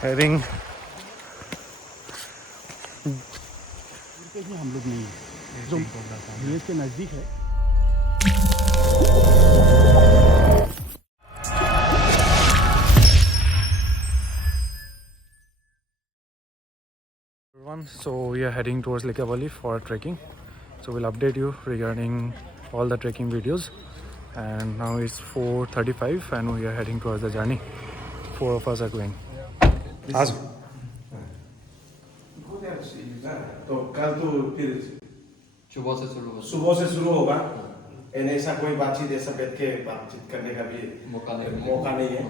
heading. हम लोग नहीं है जो विलेज के नज़दीक है. Everyone, so we are heading towards Likavali for trekking. So we'll update you regarding all the trekking videos. And now it's 4:35 and we are heading towards the journey. 4 of us are going. तो कल तो फिर सुबह से शुरू होगा. एंड ऐसा कोई बातचीत ऐसा बैठ के बातचीत करने का भी मौका नहीं है.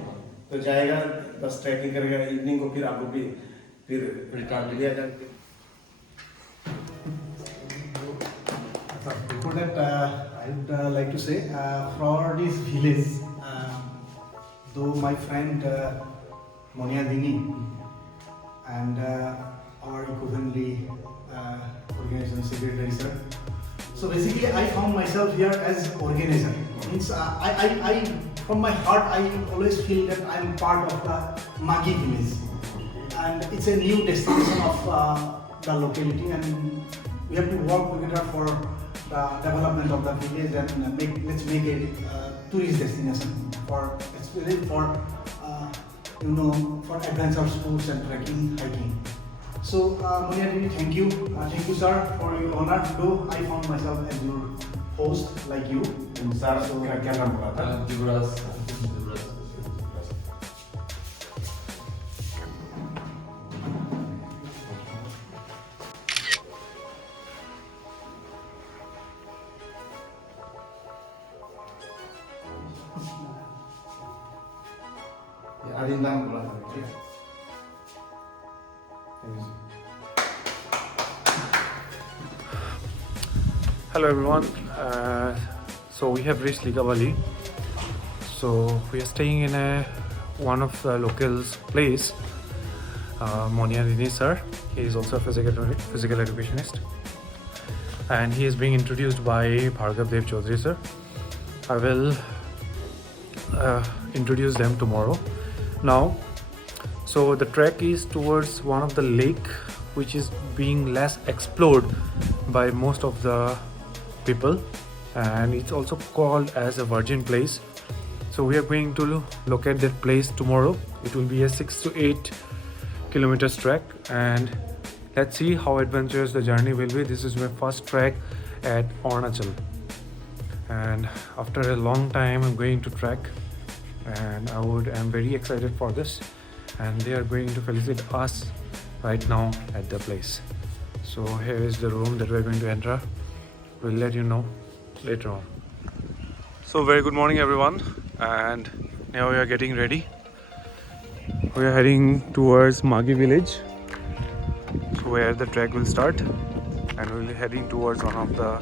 तो जाएगा बस ट्रैकिंग करेगा. इवनिंग को फिर आप लोग भी फिर रिटर्न लिया जाएगा. Before that, I would like to say, for this village, though my friend Monia Dini and our eco-friendly organization secretary sir. So basically, I found myself here as organizer. Means I from my heart, I always feel that I am part of the Magi village, and it's a new destination of the locality, and we have to work together for the development of the village and let's make it tourist destination for especially for for adventure sports and trekking, hiking. So Monia Devi, thank you sir for your honor. Though I found myself as your host like you. Sir तो क्या नाम बोला था? युवराज. आदिंदाम बोला था. ठीक है. Hello everyone. So we have reached Likavali. So we are staying in one of the locals' place. Monia Dini sir. He is also a physical educationist, and he is being introduced by Bhargav Dev Chaudhary sir. I will introduce them tomorrow. Now, so the trek is towards one of the lake which is being less explored by most of the people, and it's also called as a virgin place. So we are going to locate that place tomorrow. It will be a 6 to 8 kilometers trek, and let's see how adventurous the journey will be. This is my first trek at Arunachal, and after a long time I'm going to trek, and I'm very excited for this, and they are going to felicitate us right now at the place. So here is the room that we're going to enter. We'll let you know later on. So very good morning everyone, and now we are getting ready. We are heading towards Magi village, where the trek will start, and we'll be heading towards one of the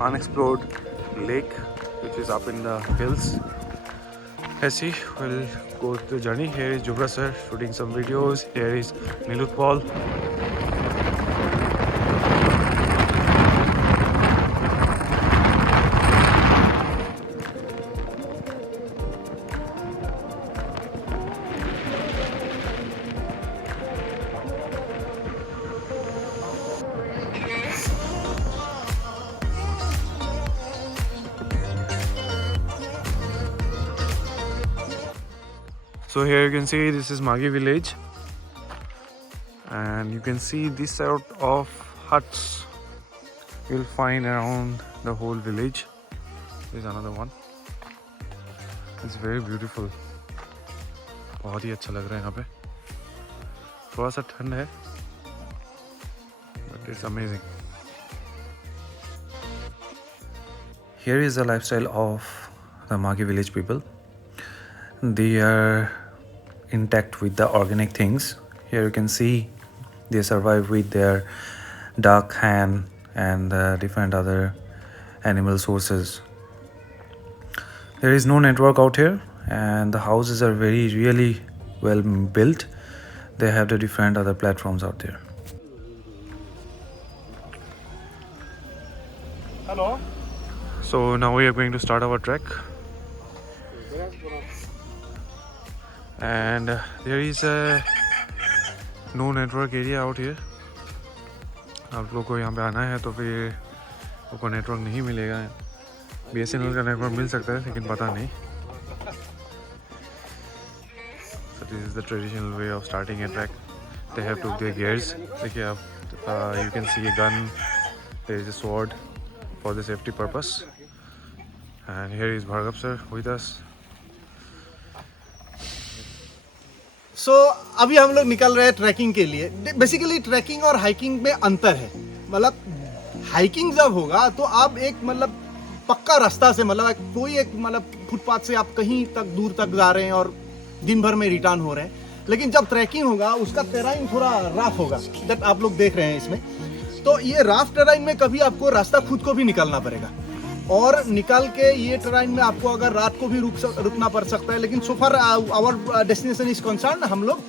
unexplored lake which is up in the hills. Let's see, we'll go to the journey. Here is Jubra sir shooting some videos. Here is Nilut Paul. So here you can see this is Magi village, and you can see this sort of huts you'll find around the whole village. There's another one. It's very beautiful. बहुत ही अच्छा लग रहा है यहाँ पे. थोड़ा सा ठंड है, but it's amazing. Here is the lifestyle of the Magi village people. They are intact with the organic things. Here you can see they survive with their duck, hen, and different other animal sources. There is no network out here, and the houses are really well built. They have the different other platforms out there. Hello. So now we are going to start our trek, and there is a no network area out here. आप लोग को यहाँ पे आना है तो फिर आपको नेटवर्क नहीं मिलेगा। BSNL का नेटवर्क मिल सकता है लेकिन पता नहीं। So this is the traditional way of starting a trek. They have took their gears. देखिए आप, you can see a gun, there is a sword for the safety purpose. And here is Bhargav sir with us. सो अभी हम लोग निकल रहे हैं ट्रैकिंग के लिए। बेसिकली ट्रैकिंग और हाइकिंग में अंतर है। मतलब हाइकिंग जब होगा तो आप एक मतलब पक्का रास्ता से, मतलब कोई एक मतलब फुटपाथ से आप कहीं तक दूर तक जा रहे हैं और दिन भर में रिटर्न हो रहे हैं। लेकिन जब ट्रैकिंग होगा उसका टेराइन थोड़ा रफ होगा, जब आप लोग देख रहे हैं इसमें। तो ये रफ टेराइन में कभी आपको रास्ता खुद को भी निकालना पड़ेगा, और निकाल के ये टेराइन में आपको अगर रात को भी रुकना पड़ सकता है। लेकिन सो फार आवर डेस्टिनेशन इज कंसर्न, हम लोग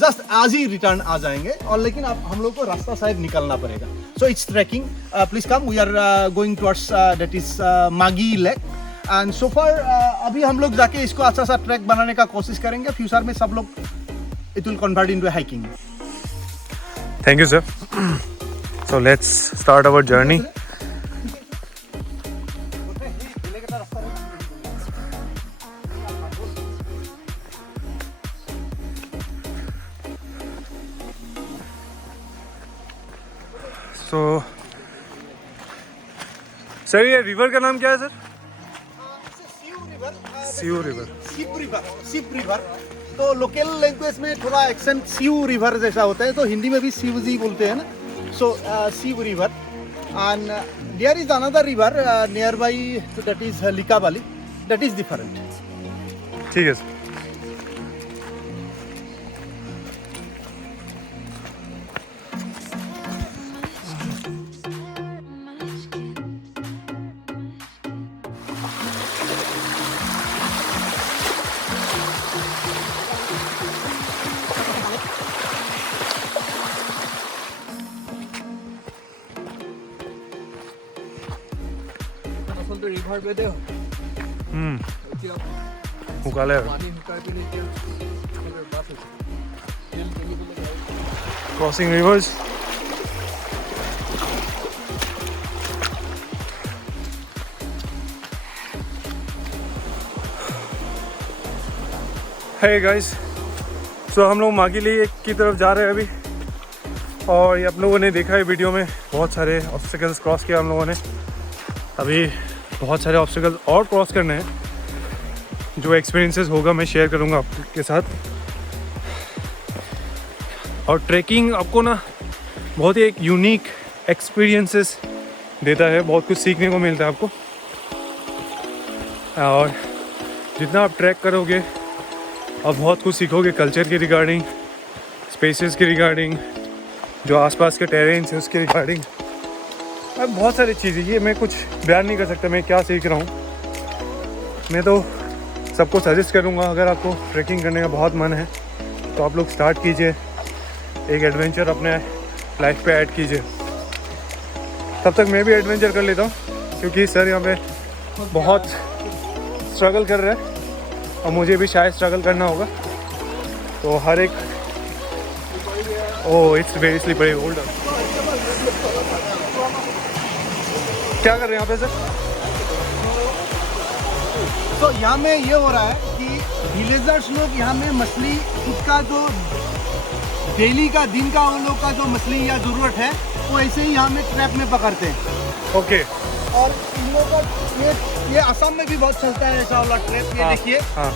जस्ट आज ही रिटर्न आ जाएंगे। और लेकिन हम लोग को रास्ता शायद निकालना पड़ेगा। So it's trekking, please come, we are going towards that is मागी लेक। एंड सो फार अभी हम लोग जाके इसको अच्छा सा ट्रैक बनाने का कोशिश करेंगे। फ्यूचर में सब लोग it will convert into hiking. Thank you sir. So let's start our journey. So sir ये रिवर का नाम क्या है सर? See you river. तो लोकल लैंग्वेज में थोड़ा एक्सेंट सियू रिवर जैसा होता है, तो हिंदी में भी सियू जी बोलते हैं ना। So Siyom river. And there is another river nearby, that is Likabali, that is different. ठीक है सर। ৰিভাৰ বেদে শুকালে আৰু পানী শুকাই পিনি এতিয়া বাট হৈছে তেল কিনিবলৈ क्रॉसिंग रिवर्स। हे गाइस, सो हम लोग मागी लेक की तरफ जा रहे हैं अभी। और ये आप लोगों ने देखा है वीडियो में, बहुत सारे ऑब्स्टिकल्स क्रॉस किया हम लोगों ने। अभी बहुत सारे ऑब्स्टिकल्स और क्रॉस करने हैं। जो एक्सपीरियंसेस होगा मैं शेयर करूँगा आपके साथ। और ट्रैकिंग आपको ना बहुत ही एक यूनिक एक्सपीरियंसेस देता है, बहुत कुछ सीखने को मिलता है आपको। और जितना आप ट्रैक करोगे आप बहुत कुछ सीखोगे, कल्चर के रिगार्डिंग, स्पेसेस के रिगार्डिंग, जो आसपास के टेरेन्स है उसके रिगार्डिंग, अब बहुत सारी चीज़ें। ये मैं कुछ बयान नहीं कर सकता मैं क्या सीख रहा हूँ। मैं तो सबको सजेस्ट करूँगा, अगर आपको ट्रैकिंग करने का बहुत मन है तो आप लोग स्टार्ट कीजिए, एक एडवेंचर अपने लाइफ पे ऐड कीजिए। तब तक मैं भी एडवेंचर कर लेता हूँ, क्योंकि सर यहाँ पे बहुत स्ट्रगल कर रहे हैं और मुझे भी शायद स्ट्रगल करना होगा। तो हर एक it's very slippery, hold up. क्या कर रहे हैं यहाँ पे सर? तो यहाँ में ये हो रहा है कि विलेजर्स लोग यहाँ में मछली खुद का जो डेली का दिन का उन लोग का जो मछली या ज़रूरत है वो ऐसे ही यहाँ में ट्रैप में पकड़ते हैं। ओके। और इन लोगों का ये असम में भी बहुत चलता है ऐसा वाला ट्रैप, ये देखिए। हाँ।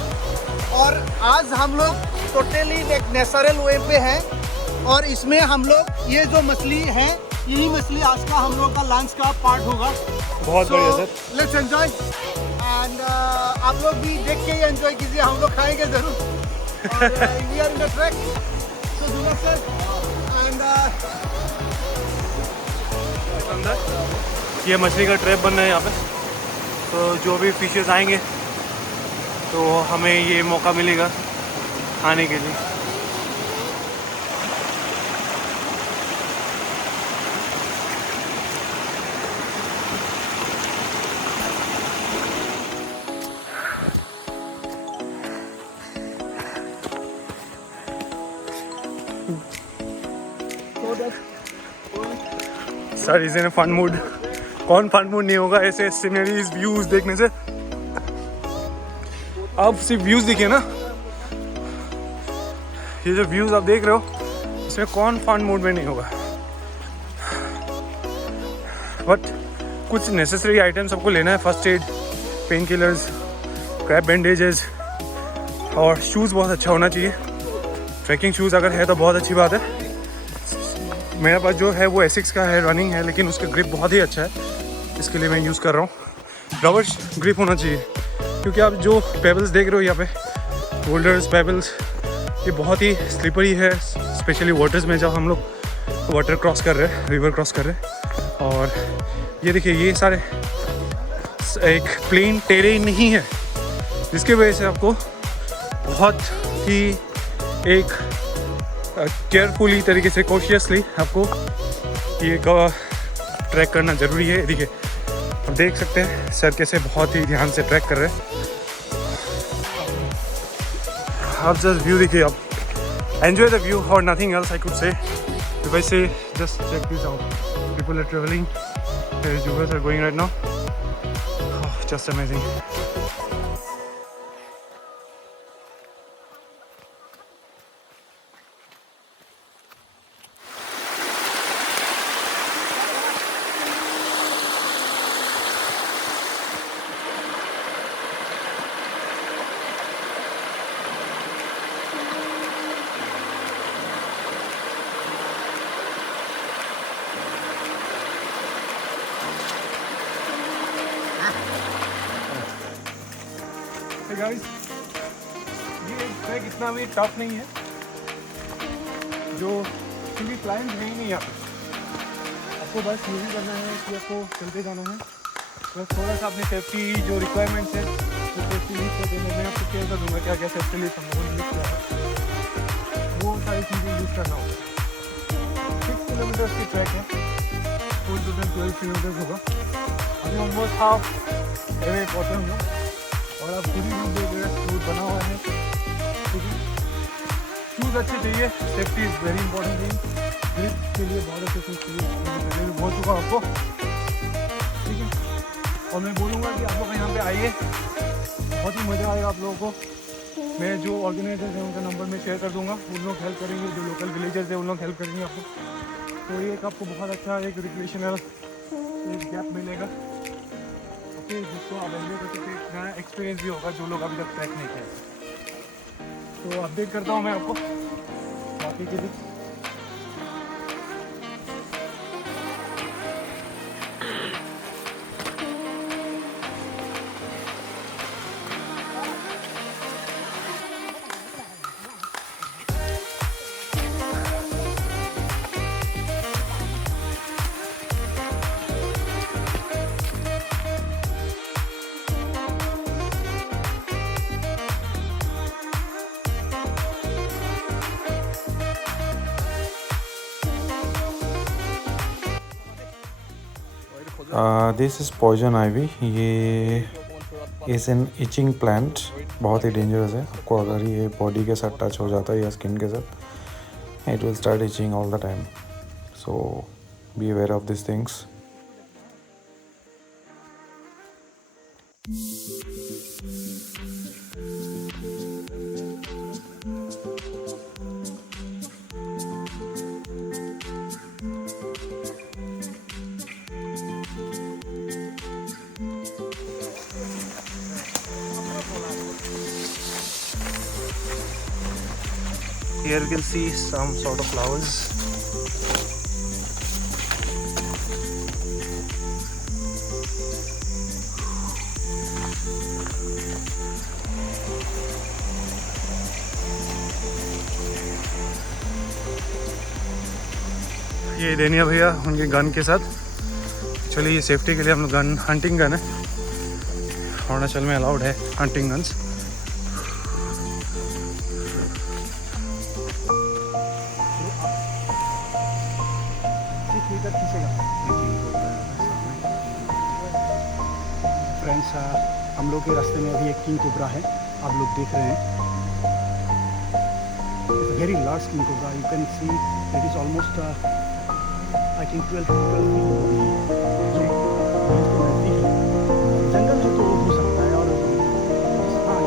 और आज हम लोग टोटली एक नेचुरल वे पे हैं, और इसमें हम लोग ये जो मछली है, यही मछली आज का हम लोग का लंच का पार्ट होगा। बहुत बढ़िया सर। Let's enjoy. एंड आप लोग भी देख के ही एंजॉय कीजिए, हम लोग खाएंगे जरूर। We are in the track, so do not sir. And ये मछली का ट्रैप बन रहा है यहाँ पे, तो जो भी फिशेस आएंगे तो हमें ये मौका मिलेगा खाने के लिए। Sir is in fun mood. कौन फन मूड नहीं होगा ऐसे सीनरीज व्यूज देखने से। अब सिर्फ व्यूज दिखे ना, ये जो व्यूज आप देख रहे हो इसमें कौन फन मूड में नहीं होगा। बट कुछ नेसेसरी आइटम्स आपको लेना है, first aid, painkillers, crepe bandages और शूज़ बहुत अच्छा होना चाहिए। ट्रैकिंग शूज़ अगर है तो बहुत अच्छी बात है। मेरे पास जो है वो एसिक्स का है, रनिंग है, लेकिन उसका ग्रिप बहुत ही अच्छा है, इसके लिए मैं यूज़ कर रहा हूँ। रबर ग्रिप होना चाहिए क्योंकि आप जो पेबल्स देख रहे हो यहाँ पे, बोल्डर्स, पेबल्स, ये बहुत ही स्लिपरी है, स्पेशली वाटर्स में जब हम लोग वाटर क्रॉस कर रहे हैं, रिवर क्रॉस कर रहे हैं। और ये देखिए ये सारे एक प्लेन टेरेन नहीं है, जिसकी वजह से आपको बहुत ही एक केयरफुली तरीके से, कॉशियसली आपको ये ट्रैक करना ज़रूरी है। देखिए आप देख सकते हैं सर कैसे बहुत ही ध्यान से ट्रैक कर रहे हैं। आप जस्ट व्यू देखिए, आप एंजॉय द व्यू और nothing else I could say. If I say just check this out, people are traveling, the viewers are going right now. Oh, just amazing. Hey guys, ये ट्रैक इतना भी टफ नहीं है, जो क्योंकि क्लाइंट है ही नहीं यहाँ पे। आपको बस ये भी करना है कि आपको चलते जाना है, बस थोड़ा सा अपनी सेफ्टी जो रिक्वायरमेंट्स है, तो सेफ्टी लीव को देने में आपको केयर कर दूँगा क्या क्या सेफ्टी लीव हम लोगों ने यूज़ किया है, वो सारी चीज़ें यूज़ करना होगा। 6 किलोमीटर की ट्रैक है, कुल टोटल 12 किलोमीटर होगा। अभी ऑलमोस्ट हाफ वे पहुँचे हम लोग और अब पूरी रूट देख रहे हैं, रूट बना हुआ है। ठीक है, शूज़ अच्छे चाहिए, safety is very important thing. Grip के लिए बहुत अच्छे शूज़ चाहिए, मैं पहले भी बोल चुका हूँ आपको। ठीक है, और मैं बोलूँगा कि आप लोग यहाँ पे आइए, बहुत ही मज़ा आएगा आप लोगों को। मैं जो ऑर्गेनाइजर हैं उनका नंबर मैं शेयर कर दूँगा, उन लोग हेल्प करेंगे, जो लोकल विलेजर्स हैं उन लोग हेल्प करेंगे आपको। तो ये एक आपको बहुत अच्छा एक रिक्रिएशनल एक गैप मिलेगा, जिसको आप एंजॉय कर सकते हैं। नया एक्सपीरियंस भी होगा जो लोग अभी तक ट्रैक नहीं किया। तो अपडेट करता हूँ मैं आपको बाकी के लिए। This is poison ivy. ये इज़ एन इचिंग प्लांट, बहुत ही डेंजरस है। आपको अगर ये बॉडी के साथ टच हो जाता है या स्किन के साथ, it will start itching all the time, so be aware of this things. Here you can see some sort of flowers. ये देनिया भैया उनके गन के साथ। चलिए ये सेफ्टी के लिए हम लोग गन, हंटिंग गन है, अरुणाचल में अलाउड है हंटिंग गन्स। फ्रेंड्स, हम लोग के रास्ते में अभी एक किंग कोबरा है, आप लोग देख रहे हैं। It's very large king cobra, you can see it is almost I think 12 फीट होगी जो तो रहती है जंगल है तो हो सकता है और हाँ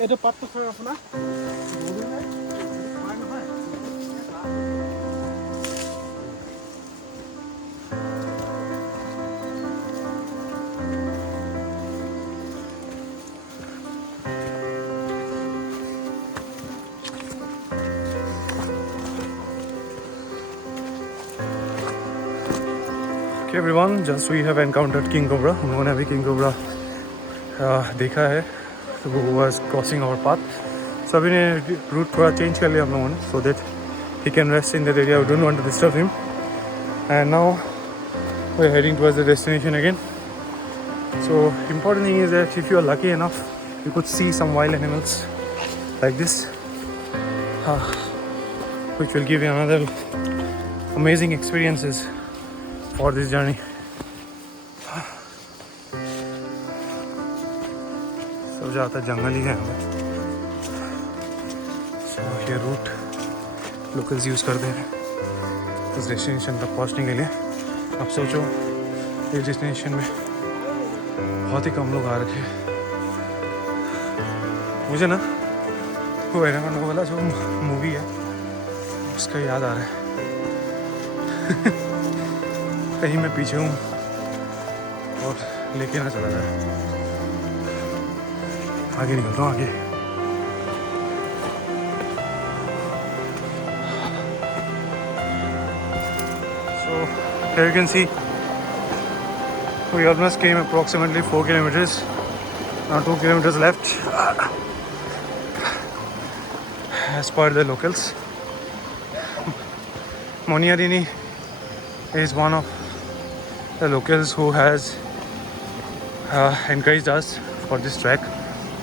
ये तो पत्ता फिर अपना Okay everyone, just we have encountered king cobra. उन्होंने अभी king cobra देखा है. So who was crossing our path. So अभी ने route थोड़ा change कर लिया हम लोगों ने, so that he can rest in that area. We don't want to disturb him. And now we're heading towards the destination again. So important thing is that if you are lucky enough, you could see some wild animals like this, which will give you another amazing experiences for this journey. सब ज़्यादा जंगल ही है हमें. So ये root locals use करते हैं उस डेस्टिनेशन तक पहुंचने के लिए. अब सोचो इस डेस्टिनेशन में बहुत ही कम लोग आ रखे हैं. मुझे ना वो एनाकॉन्डा वाला जो मूवी है उसका याद आ रहा है. कहीं मैं पीछे हूँ और लेके ना चला जाए. आगे निकलता हूँ आगे. So here you can see we almost came approximately 4 kilometers. Now 2 kilometers left as per the locals. Moniarini is one of the locals who has encouraged us for this trek,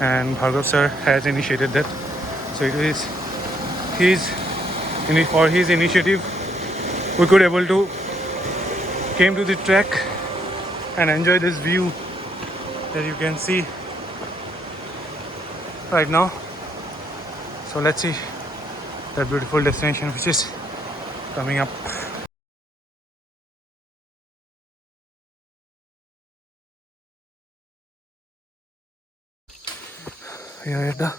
and Bhargav sir has initiated that. So it is for his initiative we could able to came to the trek and enjoy this view that you can see right now. So let's see that beautiful destination which is coming up. We are at the